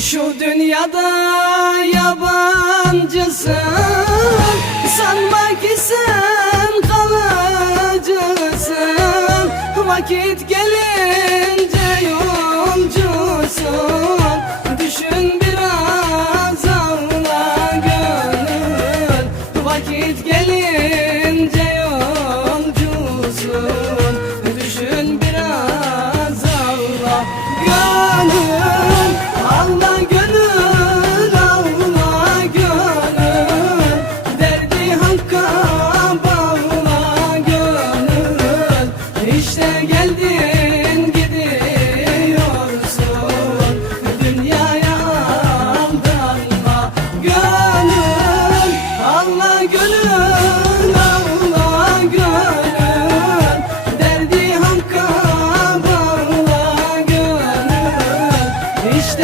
Şu dünyada yabancısın. Sanma ki sen kalıcısın. Vakit gelince yolcusun. Düşün biraz ağla gönül Vakit gelince Aşka bağla gönül. İşte geldi